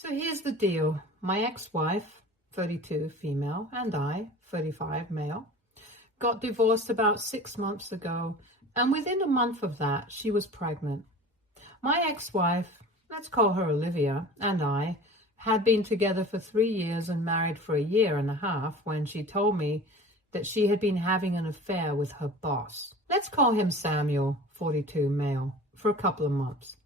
So here's the deal. My ex-wife, 32 female, and I, 35 male, got divorced about 6 months ago, and within a month of that, she was pregnant. My ex-wife, let's call her Olivia, and I had been together for 3 years and married for a year and a half when she told me that she had been having an affair with her boss. Let's call him Samuel, 42 male, for a couple of months.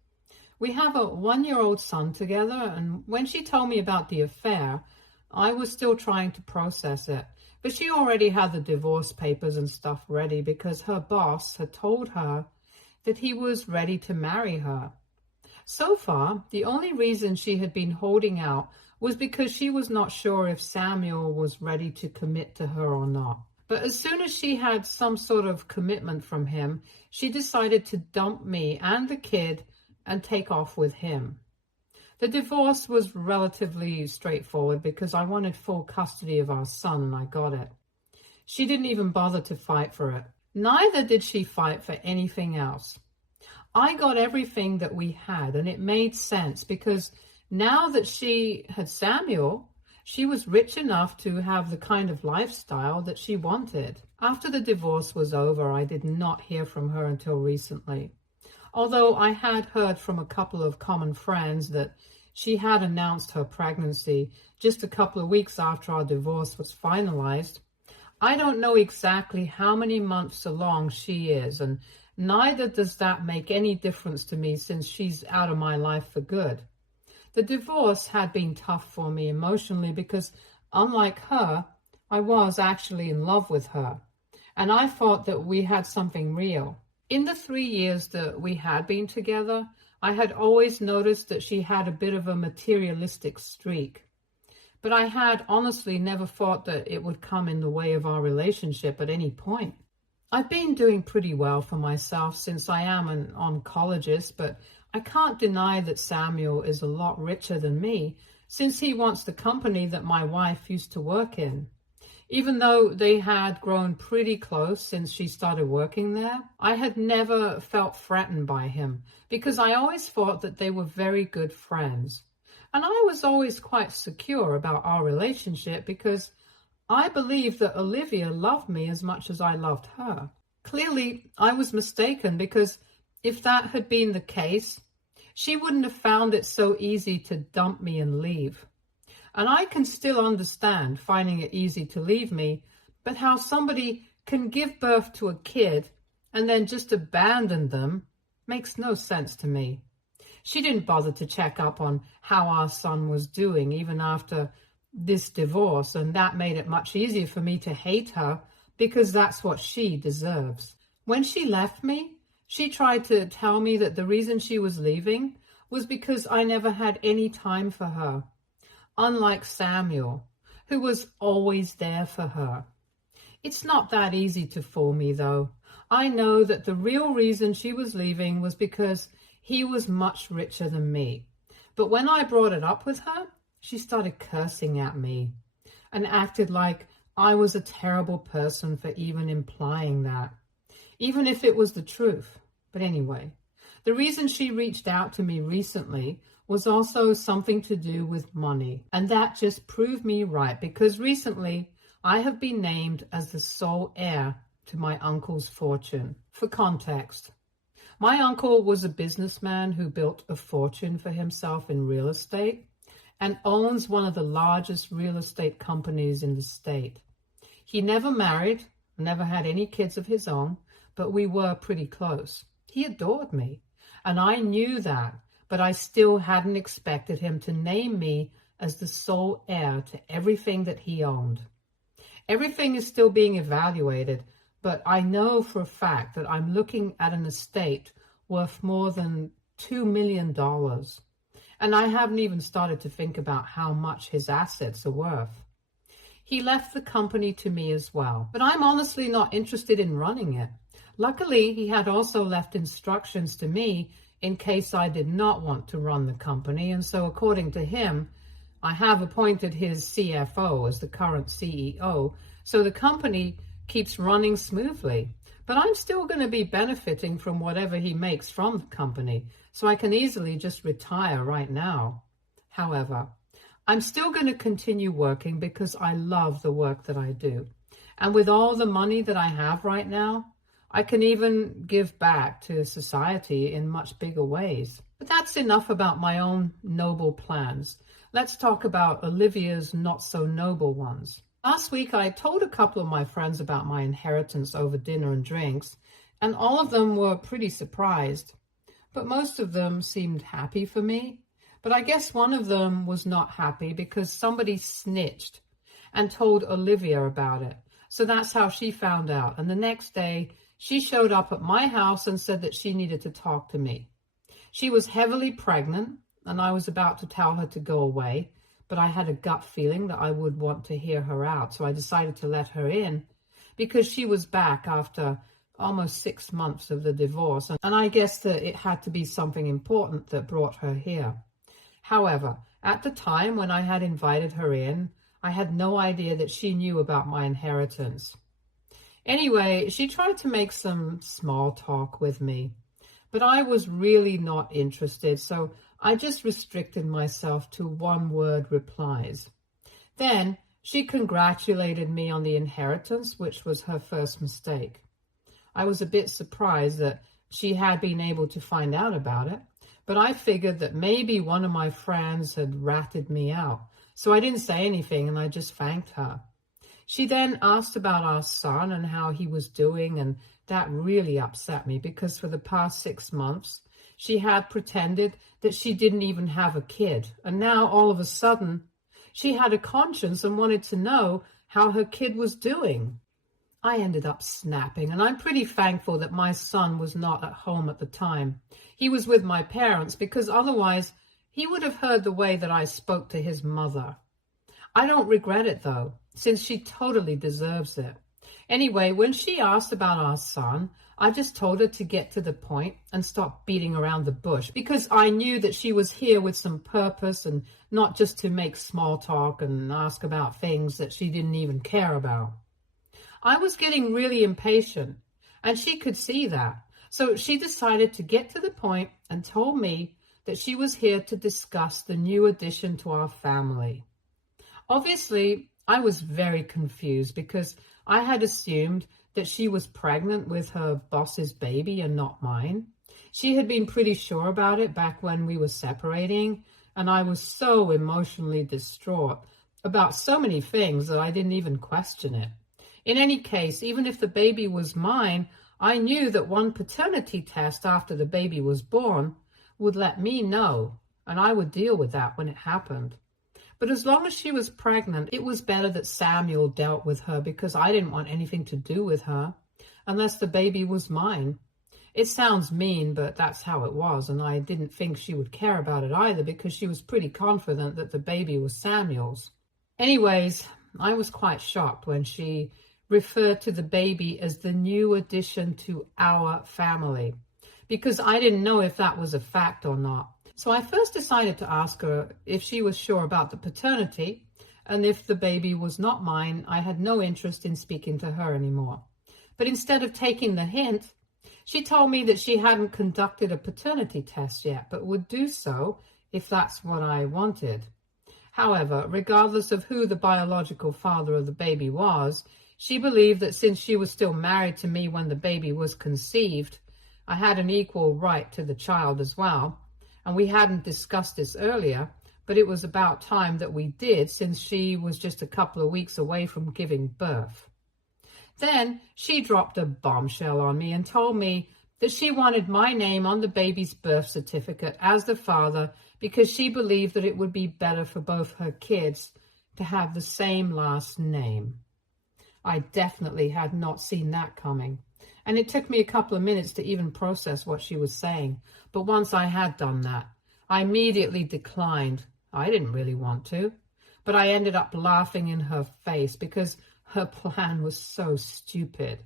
We have a 1-year-old son together, and when she told me about the affair, I was still trying to process it. But she already had the divorce papers and stuff ready because her boss had told her that he was ready to marry her. So far, the only reason she had been holding out was because she was not sure if Samuel was ready to commit to her or not. But as soon as she had some sort of commitment from him, she decided to dump me and the kid and take off with him. The divorce was relatively straightforward because I wanted full custody of our son and I got it. She didn't even bother to fight for it. Neither did she fight for anything else. I got everything that we had, and it made sense because now that she had Samuel, she was rich enough to have the kind of lifestyle that she wanted. After the divorce was over, I did not hear from her until recently. Although I had heard from a couple of common friends that she had announced her pregnancy just a couple of weeks after our divorce was finalized. I don't know exactly how many months along she is, and neither does that make any difference to me since she's out of my life for good. The divorce had been tough for me emotionally because, unlike her, I was actually in love with her, and I thought that we had something real. In the 3 years that we had been together, I had always noticed that she had a bit of a materialistic streak. But I had honestly never thought that it would come in the way of our relationship at any point. I've been doing pretty well for myself since I am an oncologist, but I can't deny that Samuel is a lot richer than me since he wants the company that my wife used to work in. Even though they had grown pretty close since she started working there, I had never felt threatened by him because I always thought that they were very good friends. And I was always quite secure about our relationship because I believed that Olivia loved me as much as I loved her. Clearly, I was mistaken because if that had been the case, she wouldn't have found it so easy to dump me and leave. And I can still understand finding it easy to leave me, but how somebody can give birth to a kid and then just abandon them makes no sense to me. She didn't bother to check up on how our son was doing even after this divorce, and that made it much easier for me to hate her because that's what she deserves. When she left me, she tried to tell me that the reason she was leaving was because I never had any time for her. Unlike Samuel, who was always there for her. It's not that easy to fool me, though. I know that the real reason she was leaving was because he was much richer than me. But when I brought it up with her, she started cursing at me and acted like I was a terrible person for even implying that, even if it was the truth. But anyway, the reason she reached out to me recently was also something to do with money. And that just proved me right because recently I have been named as the sole heir to my uncle's fortune. For context, my uncle was a businessman who built a fortune for himself in real estate and owns one of the largest real estate companies in the state. He never married, never had any kids of his own, but we were pretty close. He adored me, and I knew that. But I still hadn't expected him to name me as the sole heir to everything that he owned. Everything is still being evaluated, but I know for a fact that I'm looking at an estate worth more than $2 million. And I haven't even started to think about how much his assets are worth. He left the company to me as well, but I'm honestly not interested in running it. Luckily, he had also left instructions to me in case I did not want to run the company, and so according to him, I have appointed his CFO as the current CEO, so the company keeps running smoothly. But I'm still going to be benefiting from whatever he makes from the company, so I can easily just retire right now. However, I'm still going to continue working because I love the work that I do. And with all the money that I have right now, I can even give back to society in much bigger ways. But that's enough about my own noble plans. Let's talk about Olivia's not so noble ones. Last week, I told a couple of my friends about my inheritance over dinner and drinks, and all of them were pretty surprised. But most of them seemed happy for me. But I guess one of them was not happy because somebody snitched and told Olivia about it. So that's how she found out. And the next day, she showed up at my house and said that she needed to talk to me. She was heavily pregnant, and I was about to tell her to go away, but I had a gut feeling that I would want to hear her out. So I decided to let her in because she was back after almost 6 months of the divorce. And I guess that it had to be something important that brought her here. However, at the time when I had invited her in, I had no idea that she knew about my inheritance. Anyway, she tried to make some small talk with me, but I was really not interested, so I just restricted myself to one-word replies. Then she congratulated me on the inheritance, which was her first mistake. I was a bit surprised that she had been able to find out about it, but I figured that maybe one of my friends had ratted me out. So I didn't say anything and I just thanked her. She then asked about our son and how he was doing, and that really upset me because for the past 6 months, she had pretended that she didn't even have a kid. And now all of a sudden, she had a conscience and wanted to know how her kid was doing. I ended up snapping, and I'm pretty thankful that my son was not at home at the time. He was with my parents because otherwise he would have heard the way that I spoke to his mother. I don't regret it though, since she totally deserves it. Anyway, when she asked about our son, I just told her to get to the point and stop beating around the bush because I knew that she was here with some purpose and not just to make small talk and ask about things that she didn't even care about. I was getting really impatient, and she could see that. So she decided to get to the point and told me that she was here to discuss the new addition to our family. Obviously, I was very confused because I had assumed that she was pregnant with her boss's baby and not mine. She had been pretty sure about it back when we were separating, and I was so emotionally distraught about so many things that I didn't even question it. In any case, even if the baby was mine, I knew that one paternity test after the baby was born would let me know, and I would deal with that when it happened. But as long as she was pregnant, it was better that Samuel dealt with her because I didn't want anything to do with her unless the baby was mine. It sounds mean, but that's how it was, and I didn't think she would care about it either because she was pretty confident that the baby was Samuel's. Anyways, I was quite shocked when she referred to the baby as the new addition to our family because I didn't know if that was a fact or not. So I first decided to ask her if she was sure about the paternity, and if the baby was not mine, I had no interest in speaking to her anymore. But instead of taking the hint, she told me that she hadn't conducted a paternity test yet, but would do so if that's what I wanted. However, regardless of who the biological father of the baby was, she believed that since she was still married to me when the baby was conceived, I had an equal right to the child as well. And we hadn't discussed this earlier, but it was about time that we did since she was just a couple of weeks away from giving birth. Then she dropped a bombshell on me and told me that she wanted my name on the baby's birth certificate as the father because she believed that it would be better for both her kids to have the same last name. I definitely had not seen that coming, and it took me a couple of minutes to even process what she was saying. But once I had done that, I immediately declined. I didn't really want to, but I ended up laughing in her face because her plan was so stupid.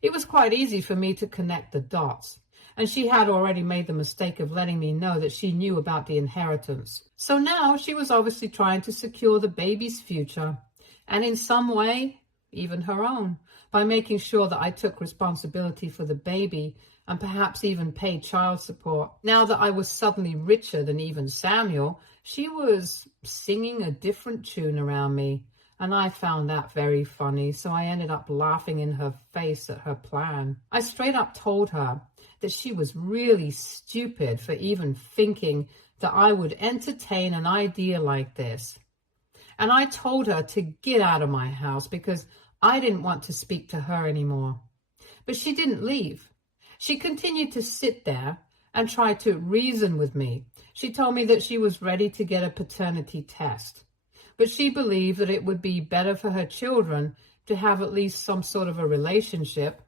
It was quite easy for me to connect the dots, and she had already made the mistake of letting me know that she knew about the inheritance. So now she was obviously trying to secure the baby's future, and in some way, even her own, by making sure that I took responsibility for the baby and perhaps even pay child support. Now that I was suddenly richer than even Samuel, she was singing a different tune around me, and I found that very funny, so I ended up laughing in her face at her plan. I straight up told her that she was really stupid for even thinking that I would entertain an idea like this. And I told her to get out of my house because I didn't want to speak to her anymore. But she didn't leave. She continued to sit there and try to reason with me. She told me that she was ready to get a paternity test, but she believed that it would be better for her children to have at least some sort of a relationship,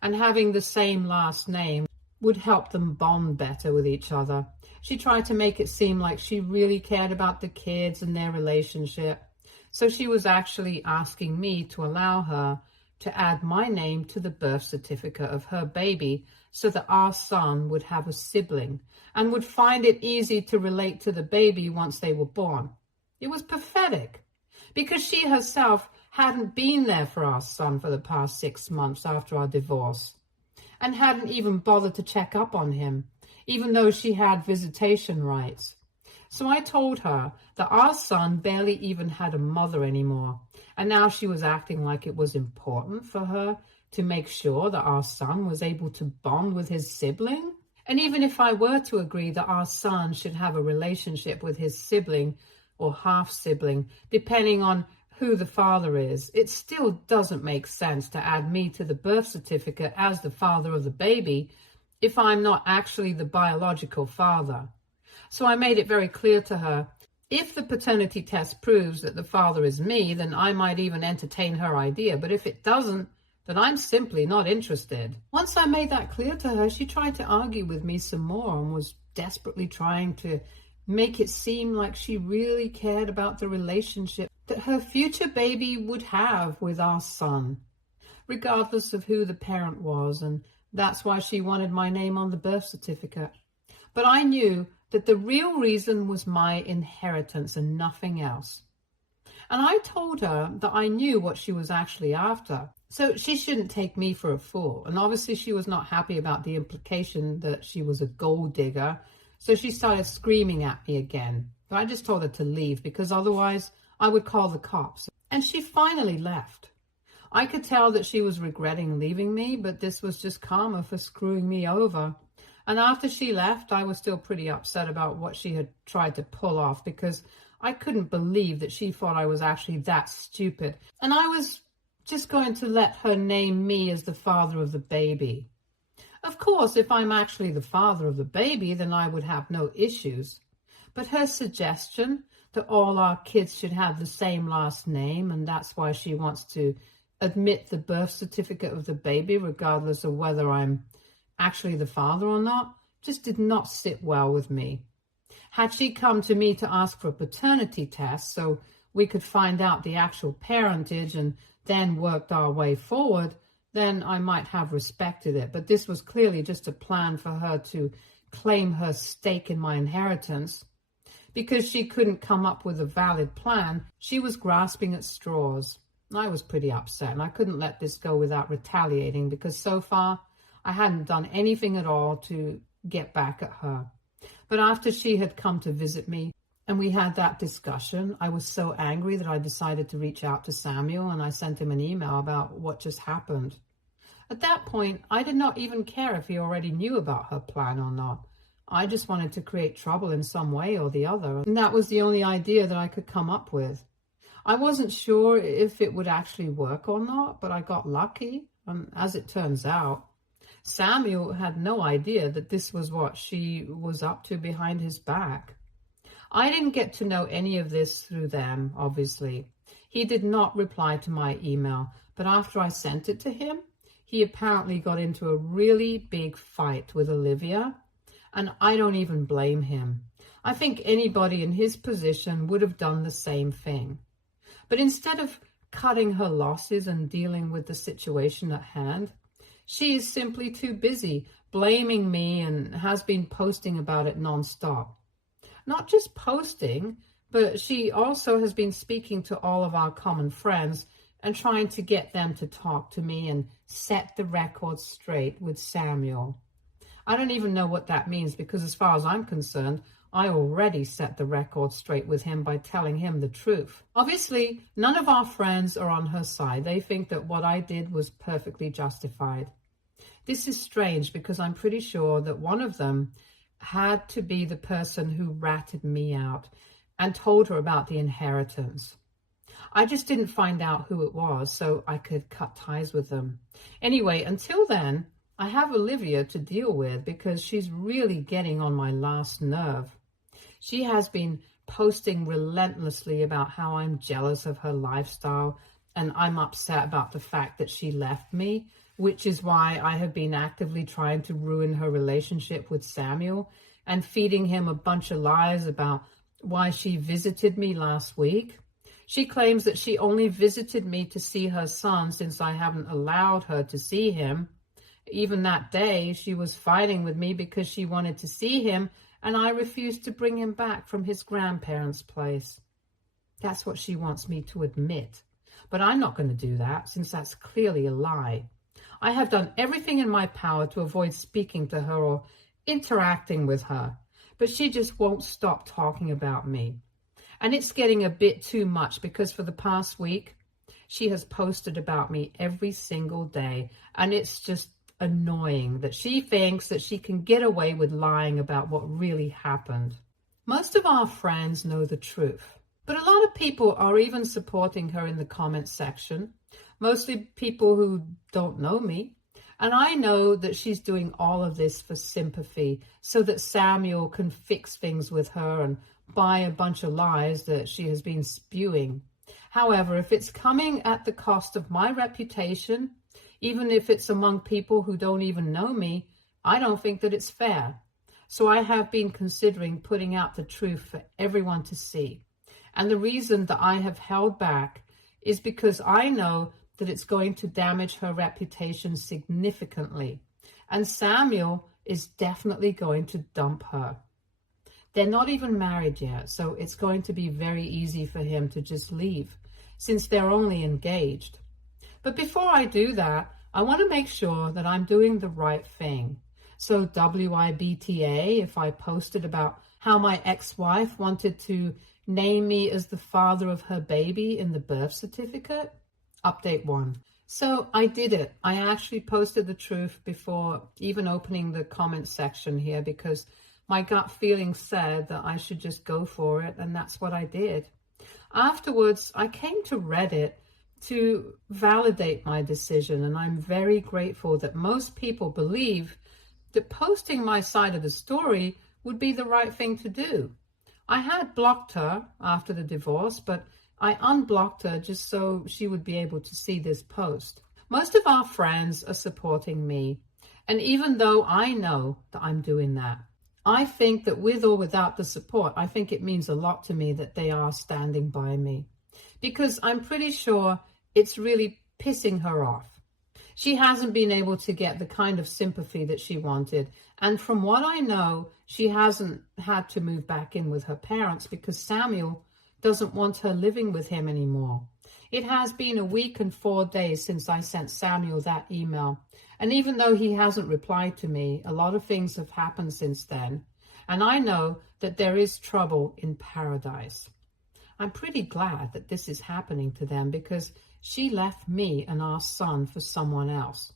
and having the same last name would help them bond better with each other. She tried to make it seem like she really cared about the kids and their relationship. So she was actually asking me to allow her to add my name to the birth certificate of her baby so that our son would have a sibling and would find it easy to relate to the baby once they were born. It was pathetic because she herself hadn't been there for our son for the past 6 months after our divorce and hadn't even bothered to check up on him, even though she had visitation rights. So I told her that our son barely even had a mother anymore, and now she was acting like it was important for her to make sure that our son was able to bond with his sibling. And even if I were to agree that our son should have a relationship with his sibling or half-sibling, depending on who the father is, it still doesn't make sense to add me to the birth certificate as the father of the baby if I'm not actually the biological father. So I made it very clear to her, if the paternity test proves that the father is me, then I might even entertain her idea. But if it doesn't, then I'm simply not interested. Once I made that clear to her, she tried to argue with me some more and was desperately trying to make it seem like she really cared about the relationship that her future baby would have with our son, regardless of who the parent was, and that's why she wanted my name on the birth certificate. But I knew that the real reason was my inheritance and nothing else. And I told her that I knew what she was actually after, so she shouldn't take me for a fool. And obviously she was not happy about the implication that she was a gold digger, so she started screaming at me again. But I just told her to leave because otherwise I would call the cops. And she finally left. I could tell that she was regretting leaving me, but this was just karma for screwing me over. And after she left, I was still pretty upset about what she had tried to pull off because I couldn't believe that she thought I was actually that stupid. And I was just going to let her name me as the father of the baby. Of course, if I'm actually the father of the baby, then I would have no issues. But her suggestion that all our kids should have the same last name, and that's why she wants to admit the birth certificate of the baby, regardless of whether I'm actually the father or not, just did not sit well with me. Had she come to me to ask for a paternity test so we could find out the actual parentage and then worked our way forward, then I might have respected it. But this was clearly just a plan for her to claim her stake in my inheritance. Because she couldn't come up with a valid plan, she was grasping at straws. I was pretty upset, and I couldn't let this go without retaliating because so far I hadn't done anything at all to get back at her. But after she had come to visit me and we had that discussion, I was so angry that I decided to reach out to Samuel, and I sent him an email about what just happened. At that point, I did not even care if he already knew about her plan or not. I just wanted to create trouble in some way or the other, and that was the only idea that I could come up with. I wasn't sure if it would actually work or not, but I got lucky, and as it turns out, Samuel had no idea that this was what she was up to behind his back. I didn't get to know any of this through them, obviously. He did not reply to my email, but after I sent it to him, he apparently got into a really big fight with Olivia, and I don't even blame him. I think anybody in his position would have done the same thing. But instead of cutting her losses and dealing with the situation at hand, she is simply too busy blaming me and has been posting about it nonstop. Not just posting, but she also has been speaking to all of our common friends and trying to get them to talk to me and set the record straight with Samuel. I don't even know what that means because as far as I'm concerned, I already set the record straight with him by telling him the truth. Obviously, none of our friends are on her side. They think that what I did was perfectly justified. This is strange because I'm pretty sure that one of them had to be the person who ratted me out and told her about the inheritance. I just didn't find out who it was so I could cut ties with them. Anyway, until then, I have Olivia to deal with because she's really getting on my last nerve. She has been posting relentlessly about how I'm jealous of her lifestyle and I'm upset about the fact that she left me, which is why I have been actively trying to ruin her relationship with Samuel and feeding him a bunch of lies about why she visited me last week. She claims that she only visited me to see her son since I haven't allowed her to see him. Even that day, she was fighting with me because she wanted to see him and I refused to bring him back from his grandparents' place. That's what she wants me to admit. But I'm not going to do that since that's clearly a lie. I have done everything in my power to avoid speaking to her or interacting with her, but she just won't stop talking about me. And it's getting a bit too much because for the past week, she has posted about me every single day, and it's just annoying that she thinks that she can get away with lying about what really happened. Most of our friends know the truth, but a lot of people are even supporting her in the comments section, mostly people who don't know me. And I know that she's doing all of this for sympathy so that Samuel can fix things with her and buy a bunch of lies that she has been spewing. However, if it's coming at the cost of my reputation, even if it's among people who don't even know me, I don't think that it's fair. So I have been considering putting out the truth for everyone to see. And the reason that I have held back is because I know that it's going to damage her reputation significantly. And Samuel is definitely going to dump her. They're not even married yet, so it's going to be very easy for him to just leave, since they're only engaged. But before I do that, I want to make sure that I'm doing the right thing. So WIBTA, if I posted about how my ex-wife wanted to name me as the father of her baby in the birth certificate, update 1. So I did it. I actually posted the truth before even opening the comment section here because my gut feeling said that I should just go for it, and that's what I did. Afterwards, I came to Reddit to validate my decision, and I'm very grateful that most people believe that posting my side of the story would be the right thing to do. I had blocked her after the divorce, but I unblocked her just so she would be able to see this post. Most of our friends are supporting me, and even though I know that I'm doing that, I think that with or without the support, I think it means a lot to me that they are standing by me, because I'm pretty sure it's really pissing her off. She hasn't been able to get the kind of sympathy that she wanted. And from what I know, she hasn't had to move back in with her parents because Samuel doesn't want her living with him anymore. It has been a week and 4 days since I sent Samuel that email. And even though he hasn't replied to me, a lot of things have happened since then. And I know that there is trouble in paradise. I'm pretty glad that this is happening to them because she left me and our son for someone else,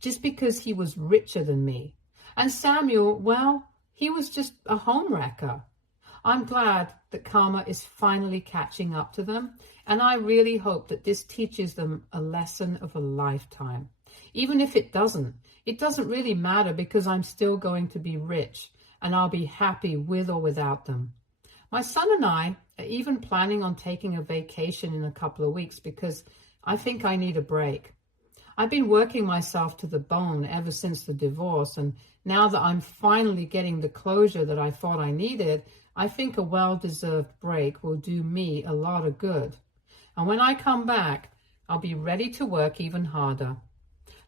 just because he was richer than me. And Samuel, well, he was just a homewrecker. I'm glad that karma is finally catching up to them, and I really hope that this teaches them a lesson of a lifetime. Even if it doesn't really matter because I'm still going to be rich, and I'll be happy with or without them. My son and I are even planning on taking a vacation in a couple of weeks because I think I need a break. I've been working myself to the bone ever since the divorce, and now that I'm finally getting the closure that I thought I needed, I think a well-deserved break will do me a lot of good. And when I come back, I'll be ready to work even harder.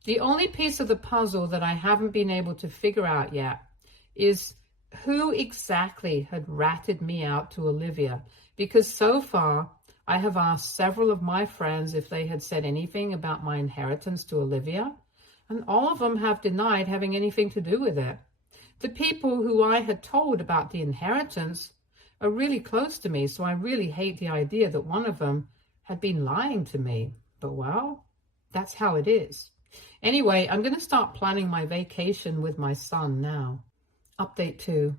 The only piece of the puzzle that I haven't been able to figure out yet is who exactly had ratted me out to Olivia, because so far I have asked several of my friends if they had said anything about my inheritance to Olivia, and all of them have denied having anything to do with it. The people who I had told about the inheritance are really close to me, so I really hate the idea that one of them had been lying to me. But well, that's how it is. Anyway, I'm going to start planning my vacation with my son now. Update 2.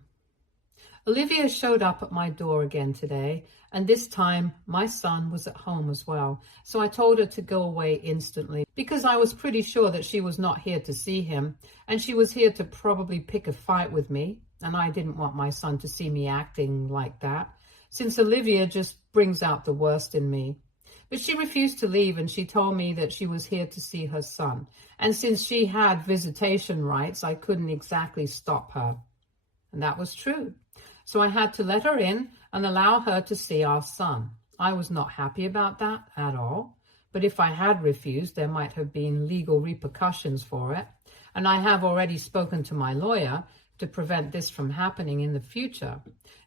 Olivia showed up at my door again today, and this time my son was at home as well. So I told her to go away instantly because I was pretty sure that she was not here to see him, and she was here to probably pick a fight with me, and I didn't want my son to see me acting like that, since Olivia just brings out the worst in me. But she refused to leave, and she told me that she was here to see her son, and since she had visitation rights, I couldn't exactly stop her. And that was true. So I had to let her in and allow her to see our son. I was not happy about that at all, but if I had refused, there might have been legal repercussions for it. And I have already spoken to my lawyer to prevent this from happening in the future.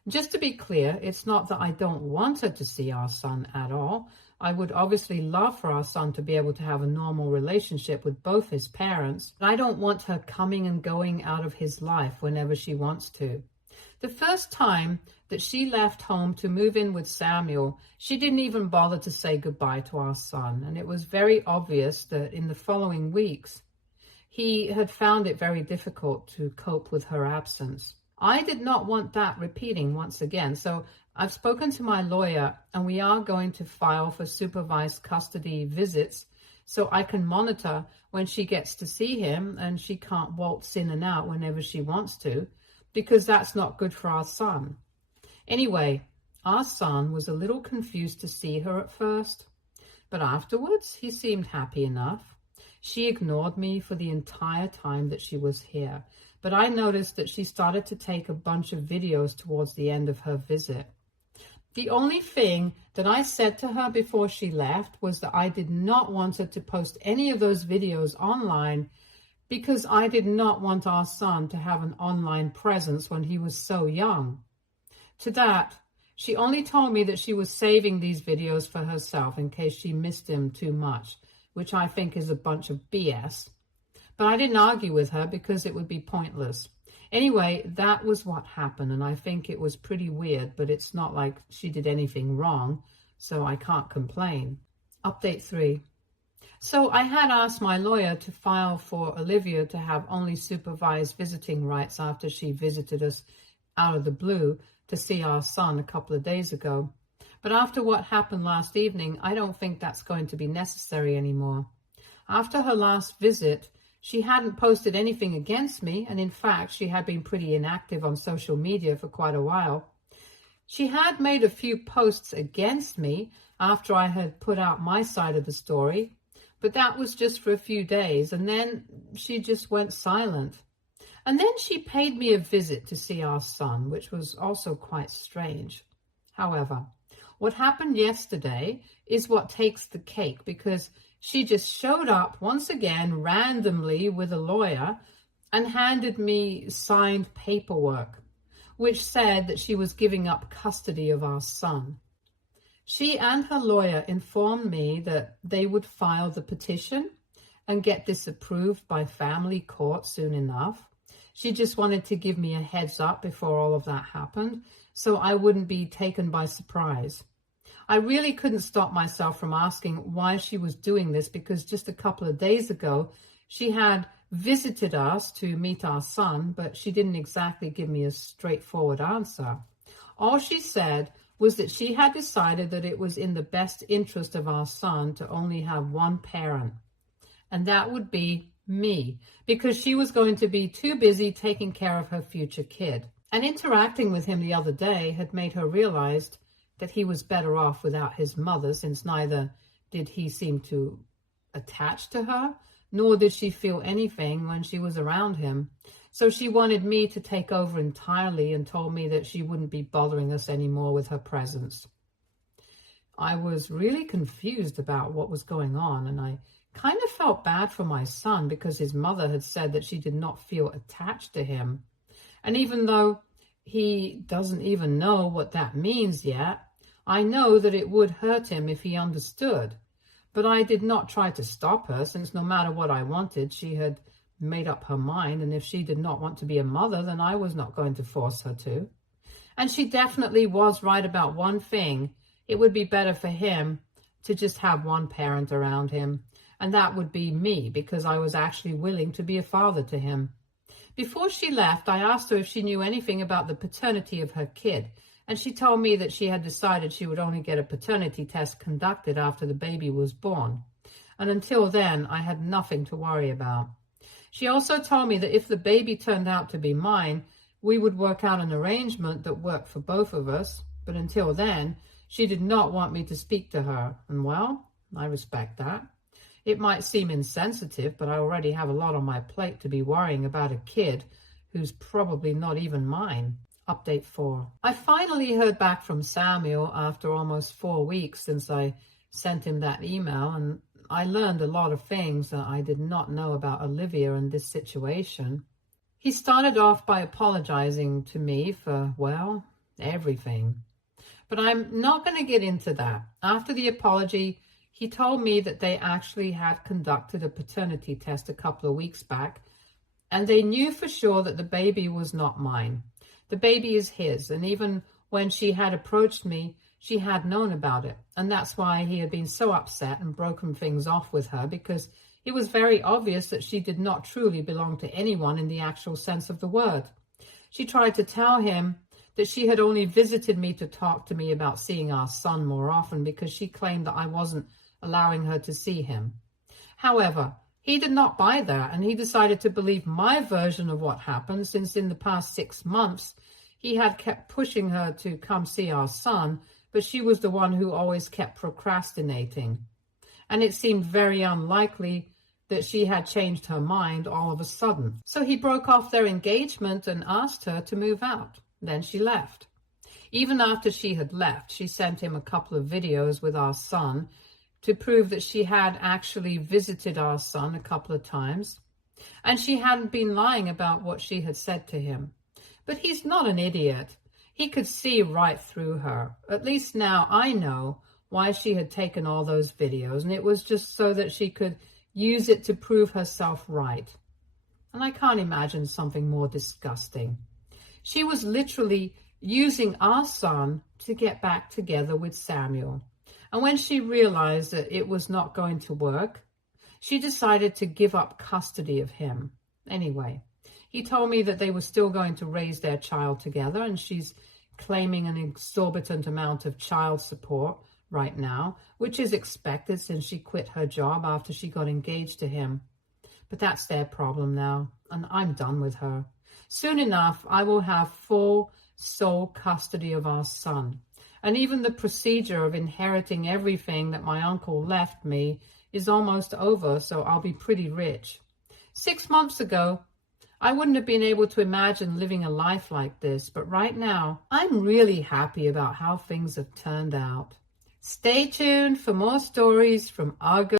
Just to be clear, it's not that I don't want her to see our son at all. I would obviously love for our son to be able to have a normal relationship with both his parents, but I don't want her coming and going out of his life whenever she wants to. The first time that she left home to move in with Samuel, she didn't even bother to say goodbye to our son, and it was very obvious that in the following weeks, he had found it very difficult to cope with her absence. I did not want that repeating once again, so I've spoken to my lawyer, and we are going to file for supervised custody visits so I can monitor when she gets to see him and she can't waltz in and out whenever she wants to, because that's not good for our son. Anyway, our son was a little confused to see her at first, but afterwards he seemed happy enough. She ignored me for the entire time that she was here, but I noticed that she started to take a bunch of videos towards the end of her visit. The only thing that I said to her before she left was that I did not want her to post any of those videos online because I did not want our son to have an online presence when he was so young. To that, she only told me that she was saving these videos for herself in case she missed him too much, which I think is a bunch of BS. But I didn't argue with her because it would be pointless. Anyway, that was what happened, and I think it was pretty weird, but it's not like she did anything wrong, so I can't complain. Update 3. So I had asked my lawyer to file for Olivia to have only supervised visiting rights after she visited us out of the blue to see our son a couple of days ago. But after what happened last evening, I don't think that's going to be necessary anymore. After her last visit, she hadn't posted anything against me, and in fact, she had been pretty inactive on social media for quite a while. She had made a few posts against me after I had put out my side of the story, but that was just for a few days, and then she just went silent. And then she paid me a visit to see our son, which was also quite strange. However, what happened yesterday is what takes the cake, because she just showed up once again randomly with a lawyer and handed me signed paperwork, which said that she was giving up custody of our son. She and her lawyer informed me that they would file the petition and get this approved by family court soon enough. She just wanted to give me a heads up before all of that happened, so I wouldn't be taken by surprise. I really couldn't stop myself from asking why she was doing this, because just a couple of days ago, she had visited us to meet our son, but she didn't exactly give me a straightforward answer. All she said was that she had decided that it was in the best interest of our son to only have one parent, and that would be me, because she was going to be too busy taking care of her future kid. And interacting with him the other day had made her realize that he was better off without his mother, since neither did he seem to attach to her, nor did she feel anything when she was around him. So she wanted me to take over entirely and told me that she wouldn't be bothering us anymore with her presence. I was really confused about what was going on, and I kind of felt bad for my son because his mother had said that she did not feel attached to him. And even though he doesn't even know what that means yet, I know that it would hurt him if he understood. But I did not try to stop her, since no matter what I wanted, she had made up her mind, and if she did not want to be a mother, then I was not going to force her to. And she definitely was right about one thing. It would be better for him to just have one parent around him, and that would be me, because I was actually willing to be a father to him. Before she left, I asked her if she knew anything about the paternity of her kid, and she told me that she had decided she would only get a paternity test conducted after the baby was born. And until then, I had nothing to worry about. She also told me that if the baby turned out to be mine, we would work out an arrangement that worked for both of us. But until then, she did not want me to speak to her. And well, I respect that. It might seem insensitive, but I already have a lot on my plate to be worrying about a kid who's probably not even mine. Update 4. I finally heard back from Samuel after almost 4 weeks since I sent him that email, and I learned a lot of things that I did not know about Olivia and this situation. He started off by apologizing to me for, well, everything. But I'm not going to get into that. After the apology, he told me that they actually had conducted a paternity test a couple of weeks back, and they knew for sure that the baby was not mine. The baby is his, and even when she had approached me, she had known about it. And that's why he had been so upset and broken things off with her, because it was very obvious that she did not truly belong to anyone in the actual sense of the word. She tried to tell him that she had only visited me to talk to me about seeing our son more often, because she claimed that I wasn't allowing her to see him. However, he did not buy that, and he decided to believe my version of what happened, since in the past 6 months, he had kept pushing her to come see our son, but she was the one who always kept procrastinating. And it seemed very unlikely that she had changed her mind all of a sudden. So he broke off their engagement and asked her to move out. Then she left. Even after she had left, she sent him a couple of videos with our son to prove that she had actually visited our son a couple of times, and she hadn't been lying about what she had said to him. But he's not an idiot. He could see right through her. At least now I know why she had taken all those videos, and it was just so that she could use it to prove herself right. And I can't imagine something more disgusting. She was literally using our son to get back together with Samuel. And when she realized that it was not going to work, she decided to give up custody of him. Anyway, he told me that they were still going to raise their child together, and she's claiming an exorbitant amount of child support right now, which is expected since she quit her job after she got engaged to him. But that's their problem now, and I'm done with her. Soon enough, I will have full sole custody of our son. And even the procedure of inheriting everything that my uncle left me is almost over, so I'll be pretty rich. 6 months ago, I wouldn't have been able to imagine living a life like this, but right now, I'm really happy about how things have turned out. Stay tuned for more stories from our